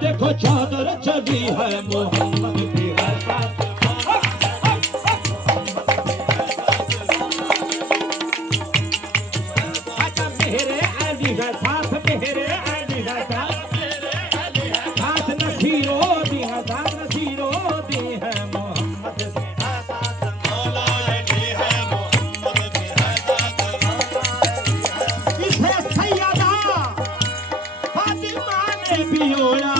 देखो चादर चली है मोहम्मद की है साथ मेरे अली का साथ मेरे अली का साथ नसीरो दी है साथ नसीरो दी है मोहम्मद इसे सैयदा फातिमा ने बियोड़ा